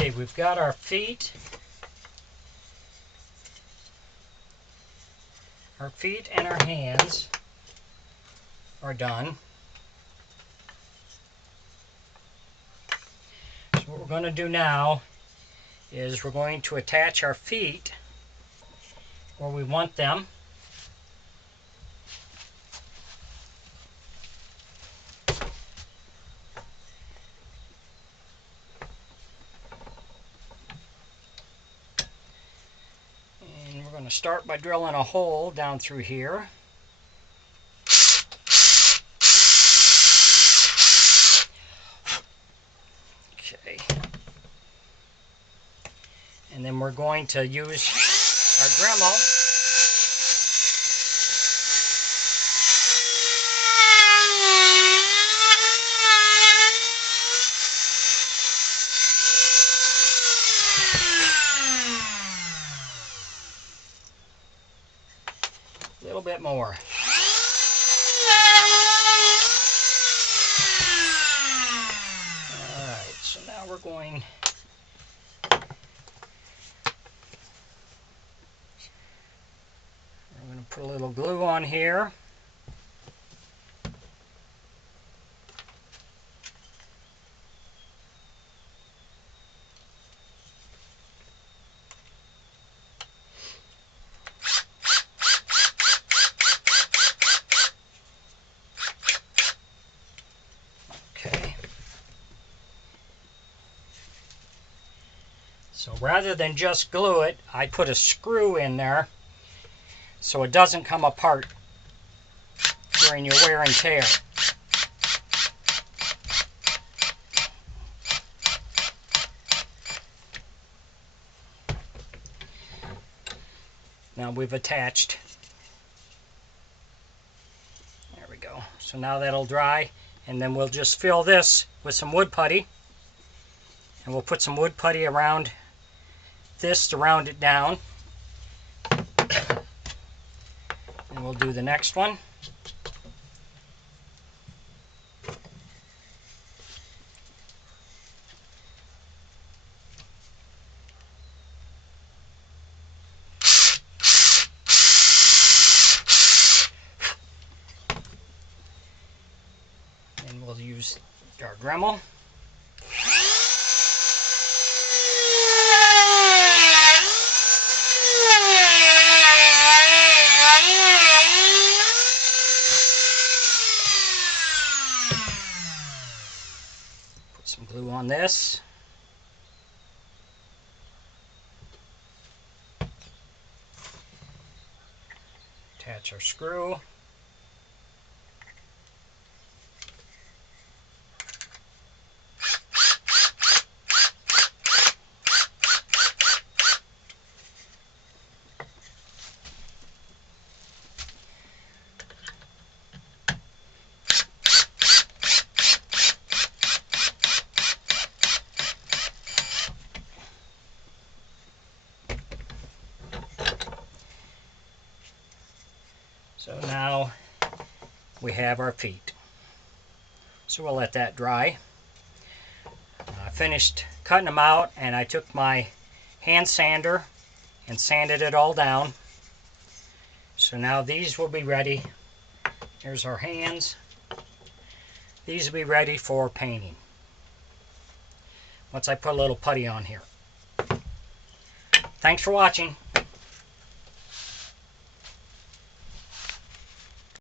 Okay, we've got our feet. Our feet and our hands are done. So what we're going to do now is we're going to attach our feet where we want them. And we're going to start by drilling a hole down through here. Okay. And then we're going to use our Dremel a little bit more. Alright, so now we're going to put a little glue on here. Okay. So rather than just glue it, I put a screw in there so it doesn't come apart during your wear and tear. Now we've attached. There we go. So now that'll dry, and then we'll just fill this with some wood putty, and we'll put some wood putty around this to round it down. And we'll do the next one. And we'll use our Dremel. Put some glue on this. Attach our screw. So now we have our feet. So we'll let that dry. I finished cutting them out, and I took my hand sander and sanded it all down. So now these will be ready. Here's our hands. These will be ready for painting once I put a little putty on here. Thanks for watching.